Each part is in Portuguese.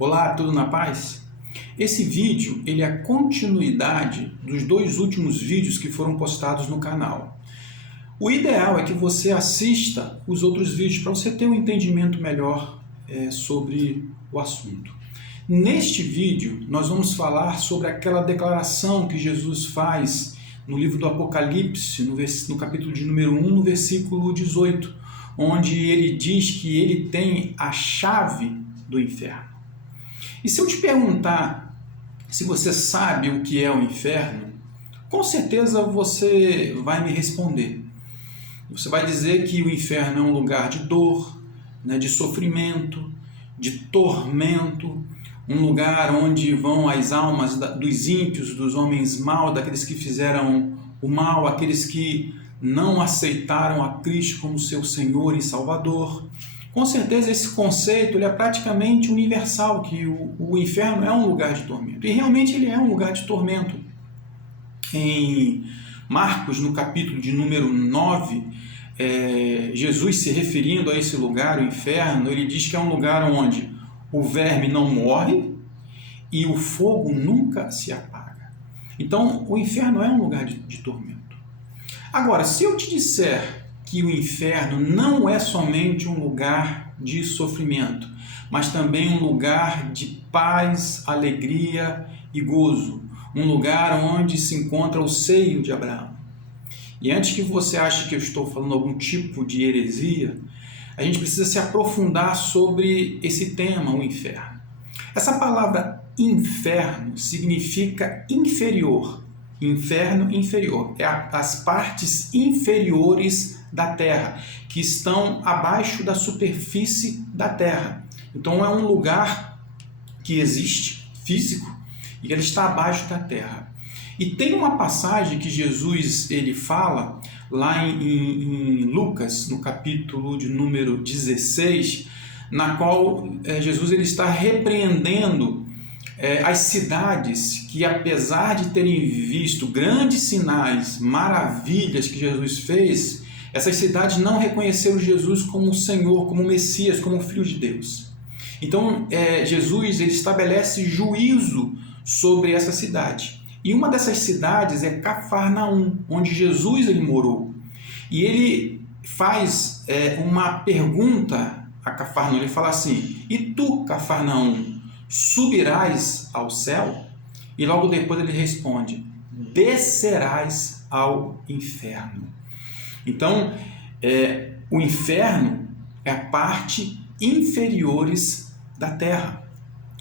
Olá, tudo na paz? Esse vídeo ele é a continuidade dos dois últimos vídeos que foram postados no canal. O ideal é que você assista os outros vídeos para você ter um entendimento melhor sobre o assunto. Neste vídeo, nós vamos falar sobre aquela declaração que Jesus faz no livro do Apocalipse, no capítulo de número 1, no versículo 18, onde ele diz que ele tem a chave do inferno. E se eu te perguntar se você sabe o que é o inferno, com certeza você vai me responder. Você vai dizer que o inferno é um lugar de dor, de sofrimento, de tormento, um lugar onde vão as almas dos ímpios, dos homens maus, daqueles que fizeram o mal, aqueles que não aceitaram a Cristo como seu Senhor e Salvador. Com certeza esse conceito ele é praticamente universal, que o inferno é um lugar de tormento. E realmente ele é um lugar de tormento. Em Marcos, no capítulo de número 9, Jesus se referindo a esse lugar, o inferno, ele diz que é um lugar onde o verme não morre e o fogo nunca se apaga. Então, o inferno é um lugar de tormento. Agora, se eu te disser que o inferno não é somente um lugar de sofrimento, mas também um lugar de paz, alegria e gozo, um lugar onde se encontra o seio de Abraão. E antes que você ache que eu estou falando algum tipo de heresia, a gente precisa se aprofundar sobre esse tema, o inferno. Essa palavra inferno significa inferior. Inferno, inferior. É as partes inferiores da terra, que estão abaixo da superfície da terra. Então é um lugar que existe, físico, e ele está abaixo da terra. E tem uma passagem que Jesus ele fala lá em Lucas, no capítulo de número 16, na qual Jesus ele está repreendendo as cidades que, apesar de terem visto grandes sinais, maravilhas que Jesus fez, essas cidades não reconheceram Jesus como Senhor, como Messias, como Filho de Deus. Então, Jesus ele estabelece juízo sobre essa cidade. E uma dessas cidades é Cafarnaum, onde Jesus ele morou. E ele faz uma pergunta a Cafarnaum. Ele fala assim: e tu, Cafarnaum, subirás ao céu? E logo depois ele responde: descerás ao inferno. Então, o inferno é a parte inferiores da terra.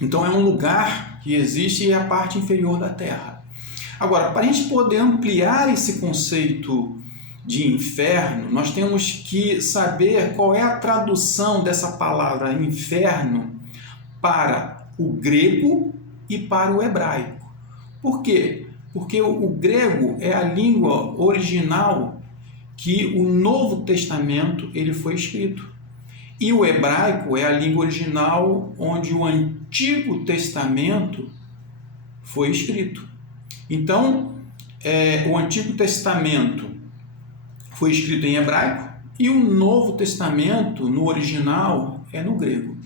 Então, é um lugar que existe e é a parte inferior da terra. Agora, para a gente poder ampliar esse conceito de inferno, nós temos que saber qual é a tradução dessa palavra inferno para o grego e para o hebraico. Por quê? Porque o grego é a língua original que o Novo Testamento ele foi escrito. E o hebraico é a língua original onde o Antigo Testamento foi escrito. Então, o Antigo Testamento foi escrito em hebraico e o Novo Testamento, no original, é no grego.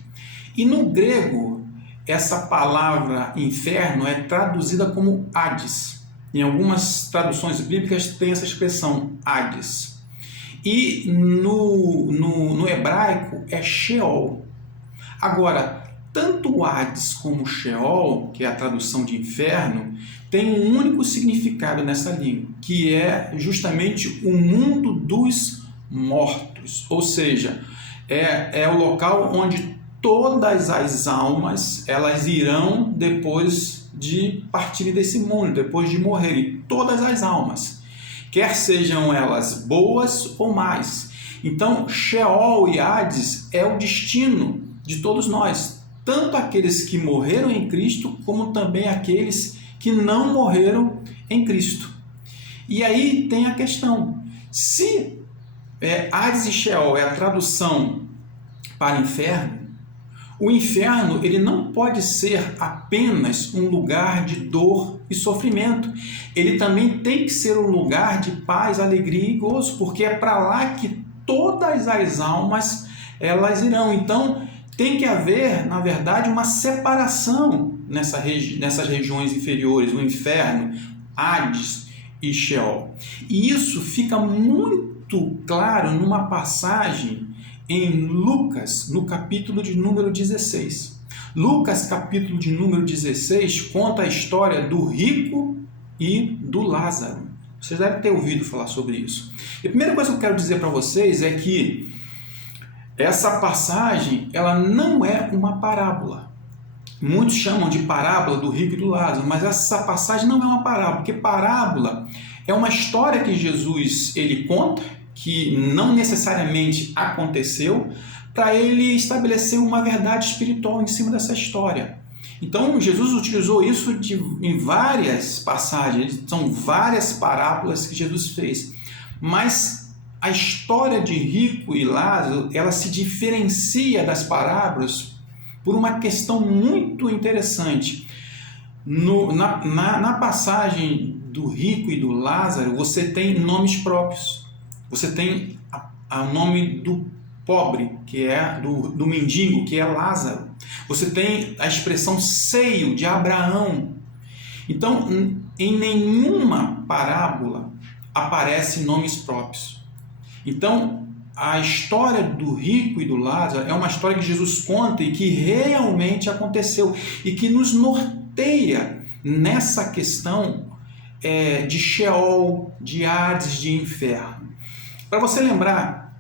E no grego, essa palavra inferno é traduzida como Hades. Em algumas traduções bíblicas tem essa expressão Hades. E no hebraico é Sheol. Agora, tanto o Hades como o Sheol, que é a tradução de inferno, tem um único significado nessa língua, que é justamente o mundo dos mortos. Ou seja, é o local onde todas as almas elas irão depois de partirem desse mundo, depois de morrerem, todas as almas, quer sejam elas boas ou más. Então, Sheol e Hades é o destino de todos nós, tanto aqueles que morreram em Cristo, como também aqueles que não morreram em Cristo. E aí tem a questão, se Hades e Sheol é a tradução para inferno, o inferno ele não pode ser apenas um lugar de dor e sofrimento. Ele também tem que ser um lugar de paz, alegria e gozo, porque é para lá que todas as almas elas irão. Então, tem que haver, na verdade, uma separação nessas regiões inferiores, o inferno, Hades e Sheol. E isso fica muito claro numa passagem em Lucas, no capítulo de número 16. Lucas, capítulo de número 16, conta a história do rico e do Lázaro. Vocês devem ter ouvido falar sobre isso. E a primeira coisa que eu quero dizer para vocês é que essa passagem, ela não é uma parábola. Muitos chamam de parábola do rico e do Lázaro, mas essa passagem não é uma parábola, porque parábola é uma história que Jesus ele conta, que não necessariamente aconteceu, para ele estabelecer uma verdade espiritual em cima dessa história. Então, Jesus utilizou isso em várias passagens, são várias parábolas que Jesus fez, mas a história de rico e Lázaro, ela se diferencia das parábolas por uma questão muito interessante. Na passagem do rico e do Lázaro, você tem nomes próprios. Você tem o nome do pobre, que é do mendigo, que é Lázaro. Você tem a expressão seio de Abraão. Então, em nenhuma parábola aparecem nomes próprios. Então, a história do rico e do Lázaro é uma história que Jesus conta e que realmente aconteceu e que nos norteia nessa questão de Sheol, de Hades, de inferno. Para você lembrar,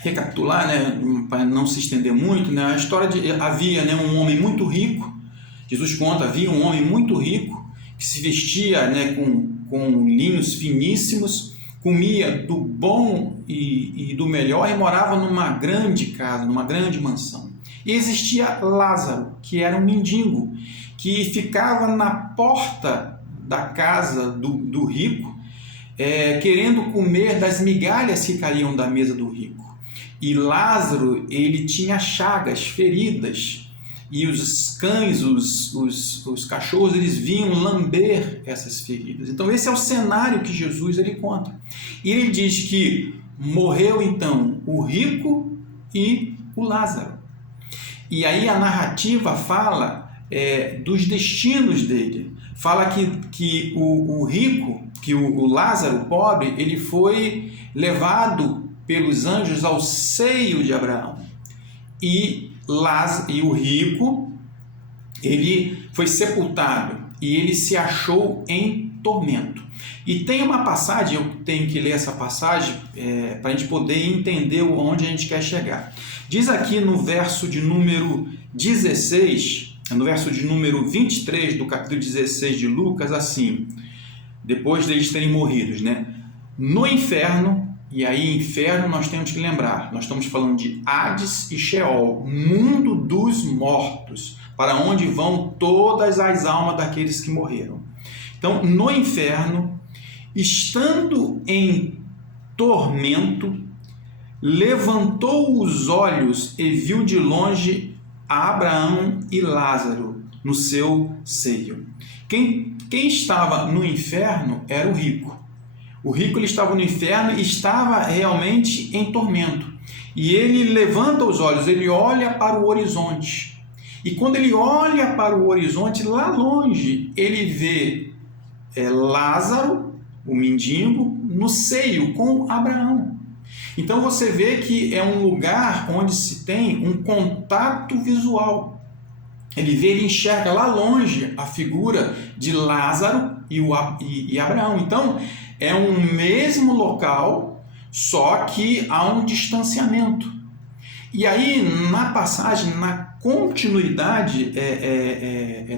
recapitular, para não se estender muito, a história havia um homem muito rico. Jesus conta, havia um homem muito rico que se vestia com linhos finíssimos, comia do bom e do melhor e morava numa grande casa, numa grande mansão. E existia Lázaro, que era um mendigo, que ficava na porta da casa do rico, querendo comer das migalhas que caíam da mesa do rico. E Lázaro, ele tinha chagas, feridas, e os cães, os cachorros, eles vinham lamber essas feridas. Então esse é o cenário que Jesus ele conta. E ele diz que morreu então o rico e o Lázaro. E aí a narrativa fala dos destinos dele. Fala que o rico, que o Lázaro, o pobre, ele foi levado pelos anjos ao seio de Abraão. E o rico, ele foi sepultado e ele se achou em tormento. E tem uma passagem, eu tenho que ler essa passagem para a gente poder entender onde a gente quer chegar. Diz aqui no verso de número 16, no verso de número 23 do capítulo 16 de Lucas, assim, depois deles terem morrido, no inferno. E aí, inferno, nós temos que lembrar, nós estamos falando de Hades e Sheol, mundo dos mortos, para onde vão todas as almas daqueles que morreram. Então, no inferno, estando em tormento, levantou os olhos e viu de longe a Abraão e Lázaro no seu seio. Quem estava no inferno era o rico. O rico ele estava no inferno e estava realmente em tormento. E ele levanta os olhos, ele olha para o horizonte. E quando ele olha para o horizonte, lá longe, ele vê Lázaro, o mendigo, no seio com Abraão. Então você vê que é um lugar onde se tem um contato visual. Ele enxerga lá longe a figura de Lázaro e Abraão. Então, é um mesmo local, só que há um distanciamento. E aí, na passagem, na continuidade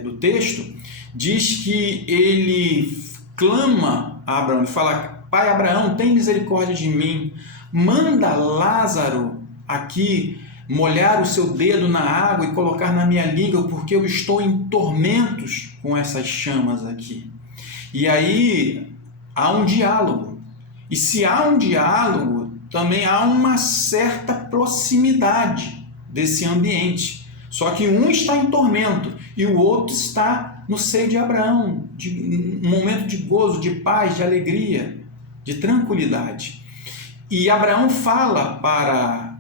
do texto, diz que ele clama a Abraão, ele fala: Pai Abraão, tem misericórdia de mim, manda Lázaro aqui molhar o seu dedo na água e colocar na minha língua, porque eu estou em tormentos com essas chamas aqui. E aí há um diálogo. E se há um diálogo, também há uma certa proximidade desse ambiente. Só que um está em tormento e o outro está no seio de Abraão, um momento de gozo, de paz, de alegria, de tranquilidade. E Abraão fala para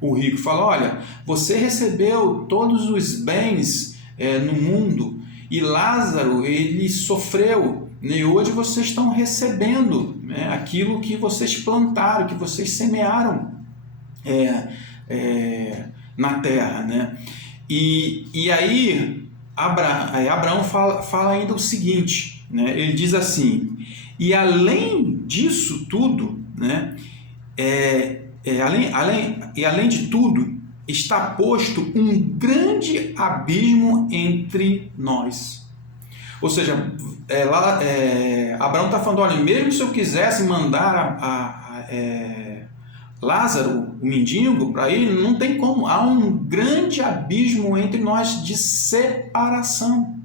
o rico, fala, olha, você recebeu todos os bens no mundo e Lázaro, ele sofreu, né? E hoje vocês estão recebendo, né, aquilo que vocês plantaram, que vocês semearam na terra, né? E aí Abraão fala ainda o seguinte, né? Ele diz assim, e além disso tudo, né, além de tudo, está posto um grande abismo entre nós. Ou seja, Abraão está falando, olha, mesmo se eu quisesse mandar Lázaro, o mendigo, para ir, não tem como. Há um grande abismo entre nós de separação.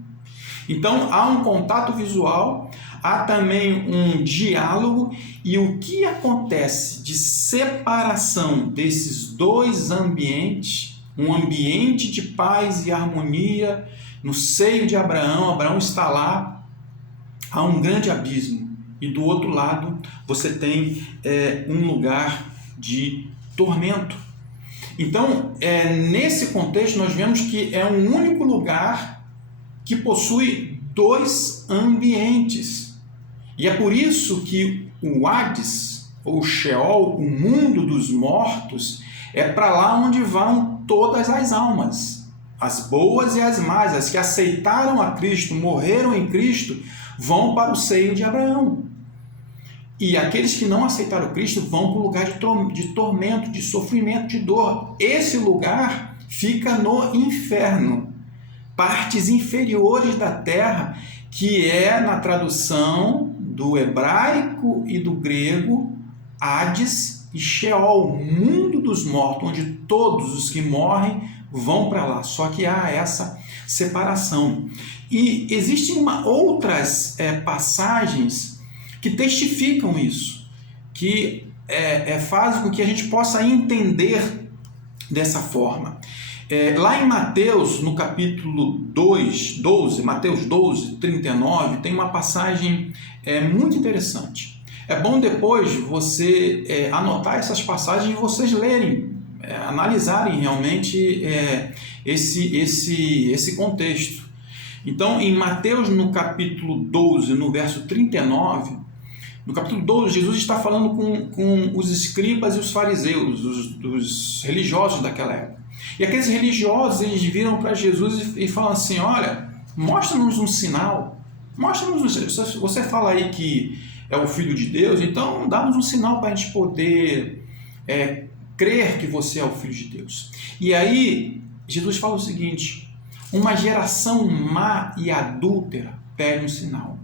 Então, há um contato visual, há também um diálogo, e o que acontece de separação desses dois ambientes, um ambiente de paz e harmonia no seio de Abraão, Abraão está lá, há um grande abismo, e do outro lado você tem um lugar de tormento. Então, nesse contexto, nós vemos que é um único lugar que possui dois ambientes. E é por isso que o Hades, ou Sheol, o mundo dos mortos, é para lá onde vão todas as almas. As boas e as más, as que aceitaram a Cristo, morreram em Cristo, vão para o seio de Abraão. E aqueles que não aceitaram Cristo vão para o lugar de tormento, de sofrimento, de dor. Esse lugar fica no inferno, partes inferiores da terra, que é, na tradução do hebraico e do grego, Hades e Sheol, mundo dos mortos, onde todos os que morrem vão para lá. Só que há essa separação. E existem outras passagens que testificam isso, que fazem com que a gente possa entender dessa forma. Lá em Mateus, no capítulo 12, Mateus 12, 39, tem uma passagem muito interessante. É bom depois você anotar essas passagens e vocês lerem, analisarem realmente esse contexto. Então, em Mateus, no capítulo 12, no verso 39, no capítulo 12, Jesus está falando com os escribas e os fariseus, os religiosos daquela época. E aqueles religiosos, eles viram para Jesus e falam assim, olha, mostra-nos um sinal, você fala aí que é o Filho de Deus, então dá-nos um sinal para a gente poder crer que você é o Filho de Deus. E aí, Jesus fala o seguinte, uma geração má e adúltera pede um sinal,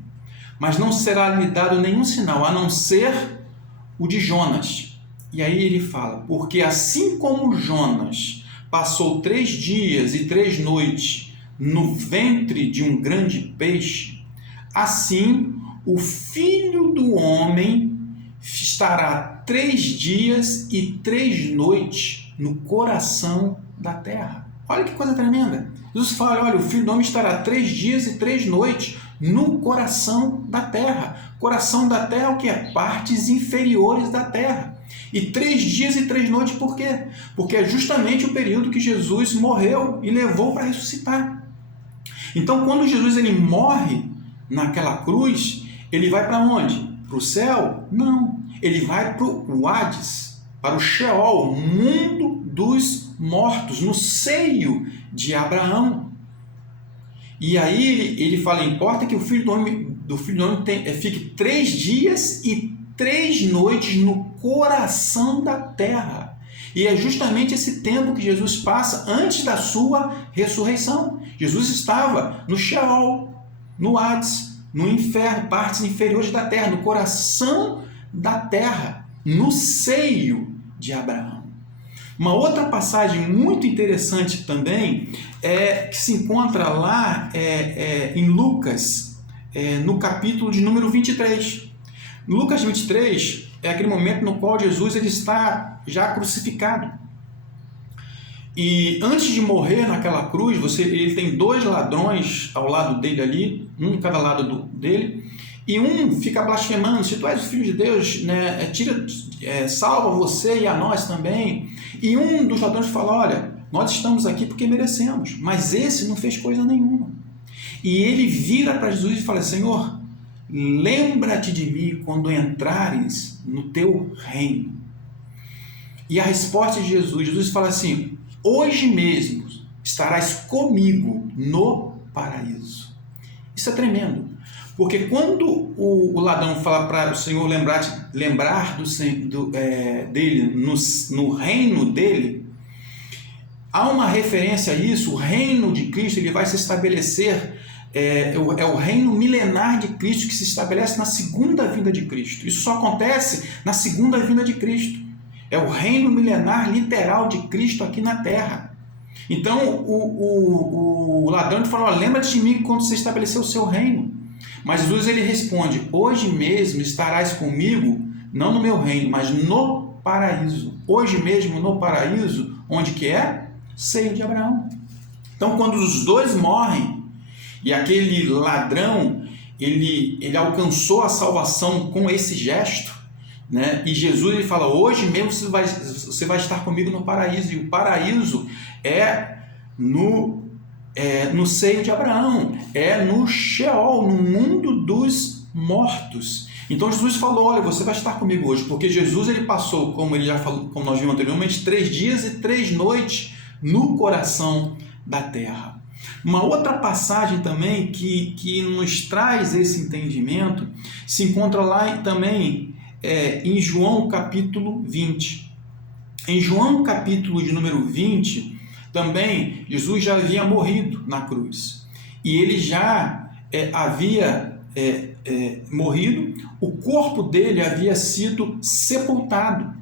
mas não será lhe dado nenhum sinal, a não ser o de Jonas. E aí ele fala, porque assim como Jonas passou 3 dias e 3 noites no ventre de um grande peixe, assim o Filho do Homem estará 3 dias e 3 noites no coração da terra. Olha que coisa tremenda. Jesus fala, olha, o Filho do Homem estará 3 dias e 3 noites no coração da terra. Coração da terra é o que? Partes inferiores da terra. E 3 dias e 3 noites por quê? Porque é justamente o período que Jesus morreu e levou para ressuscitar. Então, quando Jesus ele morre naquela cruz, ele vai para onde? Para o céu? Não. Ele vai para o Hades, para o Sheol, mundo dos mortos, no seio de Abraão. E aí ele fala, importa que o Filho do Homem fique 3 dias e 3 noites no coração da terra. E é justamente esse tempo que Jesus passa antes da sua ressurreição. Jesus estava no Sheol, no Hades, no inferno, partes inferiores da terra, no coração da terra, no seio de Abraão. Uma outra passagem muito interessante também que se encontra lá em Lucas, no capítulo de número 23. No Lucas 23 é aquele momento no qual Jesus ele está já crucificado. E antes de morrer naquela cruz, ele tem 2 ladrões ao lado dele ali, um em cada lado dele, e um fica blasfemando: se tu és o Filho de Deus, né, salva você e a nós também. E um dos ladrões fala: olha, nós estamos aqui porque merecemos, mas esse não fez coisa nenhuma. E ele vira para Jesus e fala: Senhor, lembra-te de mim quando entrares no teu reino. E a resposta de Jesus fala assim: hoje mesmo estarás comigo no paraíso. Isso é tremendo, porque quando o ladrão fala para o Senhor lembrar dele no reino dele, há uma referência a isso. O reino de Cristo ele vai se estabelecer, é o reino milenar de Cristo, que se estabelece na segunda vinda de Cristo. Isso só acontece na segunda vinda de Cristo. É o reino milenar literal de Cristo aqui na terra. Então o ladrão fala: lembra-te de mim quando você estabeleceu o seu reino. Mas Jesus ele responde: hoje mesmo estarás comigo, não no meu reino, mas no paraíso. Hoje mesmo no paraíso, onde que é? Seio de Abraão. Então quando os dois morrem, e aquele ladrão ele alcançou a salvação com esse gesto, né? E Jesus ele fala: hoje mesmo você vai estar comigo no paraíso. E o paraíso é no seio de Abraão, é no Sheol, no mundo dos mortos. Então Jesus falou: olha, você vai estar comigo hoje, porque Jesus ele passou, como ele já falou, como nós vimos anteriormente, 3 dias e 3 noites no coração da terra. Uma outra passagem também que nos traz esse entendimento se encontra lá também em João capítulo 20. Em João capítulo de número 20, também Jesus já havia morrido na cruz. E ele já havia morrido, o corpo dele havia sido sepultado.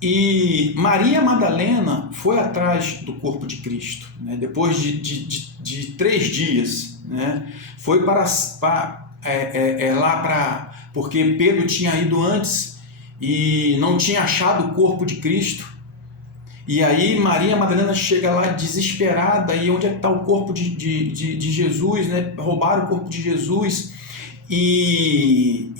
E Maria Madalena foi atrás do corpo de Cristo, né? Depois de 3 dias, né? Foi porque Pedro tinha ido antes e não tinha achado o corpo de Cristo. E aí Maria Madalena chega lá desesperada: e onde é que está o corpo de Jesus, né? Roubaram o corpo de Jesus. E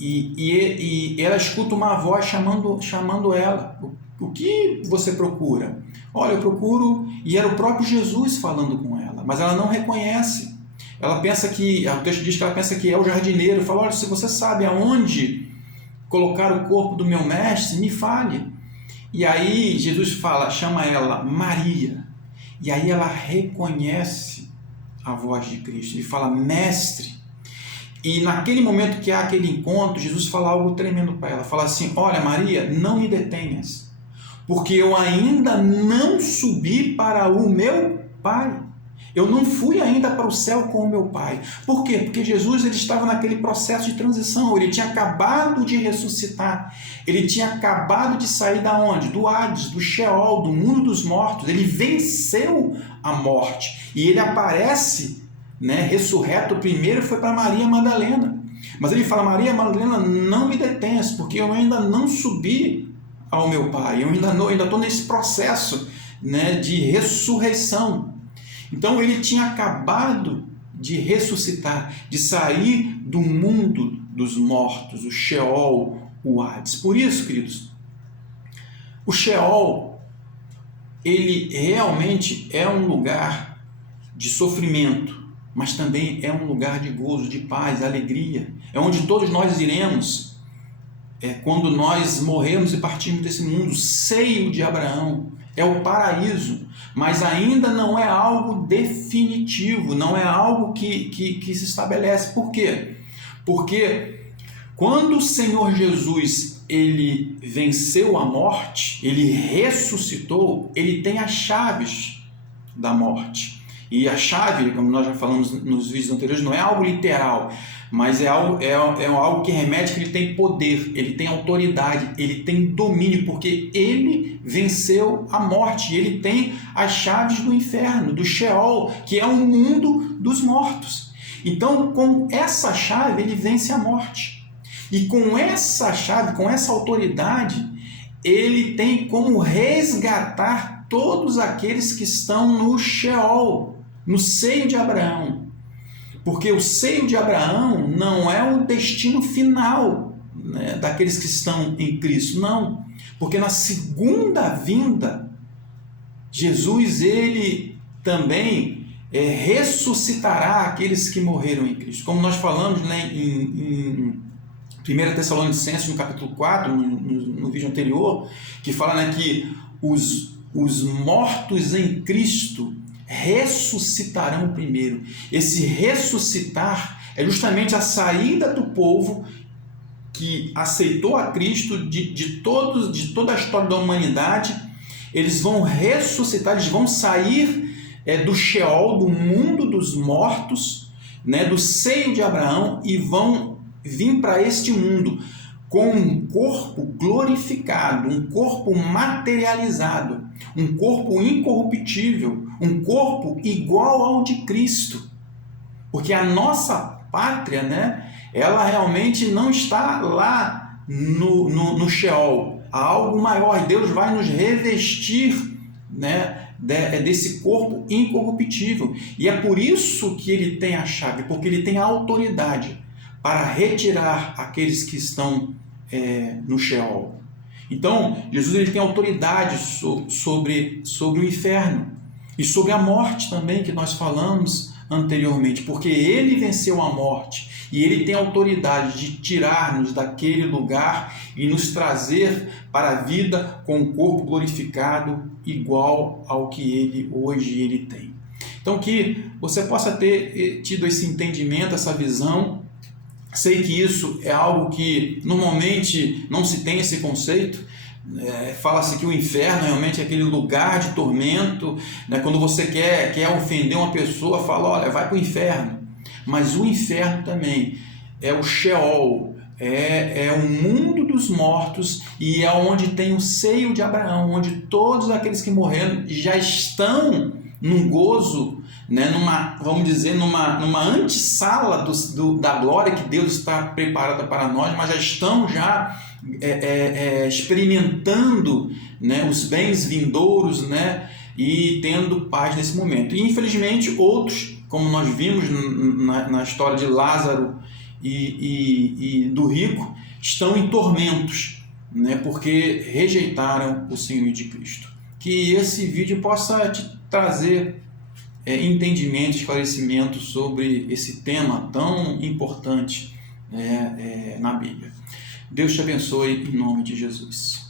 ela escuta uma voz chamando ela: o que você procura? Olha, eu procuro. E era o próprio Jesus falando com ela, mas ela não reconhece. Ela pensa que, o texto diz que ela pensa que é o jardineiro. Fala: olha, se você sabe aonde colocar o corpo do meu mestre, me fale. E aí Jesus chama ela Maria. E aí ela reconhece a voz de Cristo e fala: mestre. E naquele momento que há aquele encontro, Jesus fala algo tremendo para ela. Fala assim: olha, Maria, não me detenhas, porque eu ainda não subi para o meu Pai. Eu não fui ainda para o céu com o meu Pai. Por quê? Porque Jesus ele estava naquele processo de transição. Ele tinha acabado de ressuscitar. Ele tinha acabado de sair da onde? Do Hades, do Sheol, do mundo dos mortos. Ele venceu a morte. E ele aparece, né, ressurreto. Primeiro foi para Maria Madalena. Mas ele fala: Maria Madalena, não me detenhas, porque eu ainda não subi ao meu Pai. Eu ainda estou nesse processo, né, de ressurreição. Então ele tinha acabado de ressuscitar, de sair do mundo dos mortos, o Sheol, o Hades. Por isso, queridos, o Sheol, ele realmente é um lugar de sofrimento, mas também é um lugar de gozo, de paz, alegria. É onde todos nós iremos quando nós morrermos e partirmos desse mundo. Seio de Abraão é o paraíso, mas ainda não é algo definitivo, não é algo que se estabelece. Por quê? Porque quando o Senhor Jesus ele venceu a morte, ele ressuscitou, ele tem as chaves da morte. E a chave, como nós já falamos nos vídeos anteriores, não é algo literal, mas é algo que remete que ele tem poder, ele tem autoridade, ele tem domínio, porque ele venceu a morte, ele tem as chaves do inferno, do Sheol, que é o mundo dos mortos. Então, com essa chave, ele vence a morte. E com essa chave, com essa autoridade, ele tem como resgatar todos aqueles que estão no Sheol, no seio de Abraão. Porque o seio de Abraão não é o destino final, né, daqueles que estão em Cristo, não. Porque na segunda vinda, Jesus, ele também ressuscitará aqueles que morreram em Cristo. Como nós falamos, né, em 1 Tessalonicenses, no capítulo 4, no vídeo anterior, que fala, né, que os mortos em Cristo ressuscitarão primeiro. Esse ressuscitar é justamente a saída do povo que aceitou a Cristo de toda a história da humanidade. Eles vão ressuscitar, eles vão sair do Sheol, do mundo dos mortos, né, do seio de Abraão, e vão vir para este mundo com um corpo glorificado, um corpo materializado, um corpo incorruptível, um corpo igual ao de Cristo. Porque a nossa pátria, né, ela realmente não está lá no Sheol. Há algo maior. Deus vai nos revestir, né, desse corpo incorruptível. E é por isso que ele tem a chave, porque ele tem a autoridade para retirar aqueles que estão no Sheol. Então, Jesus, ele tem autoridade sobre o inferno e sobre a morte também, que nós falamos anteriormente, porque ele venceu a morte e ele tem autoridade de tirar-nos daquele lugar e nos trazer para a vida com um corpo glorificado igual ao que ele hoje tem. Então, que você possa ter tido esse entendimento, essa visão. Sei que isso é algo que normalmente não se tem esse conceito. Fala-se que o inferno realmente é aquele lugar de tormento, né? Quando você quer ofender uma pessoa, fala, olha, vai para o inferno. Mas o inferno também é o Sheol, é o mundo dos mortos, e é onde tem o seio de Abraão, onde todos aqueles que morreram já estão num gozo, né, vamos dizer, numa antessala da glória que Deus está preparada para nós, mas já estão experimentando, né, os bens vindouros, né, e tendo paz nesse momento. E infelizmente outros, como nós vimos na história de Lázaro e do rico, estão em tormentos, né, porque rejeitaram o Senhor de Cristo. Que esse vídeo possa te trazer entendimento, esclarecimento sobre esse tema tão importante na Bíblia. Deus te abençoe em nome de Jesus.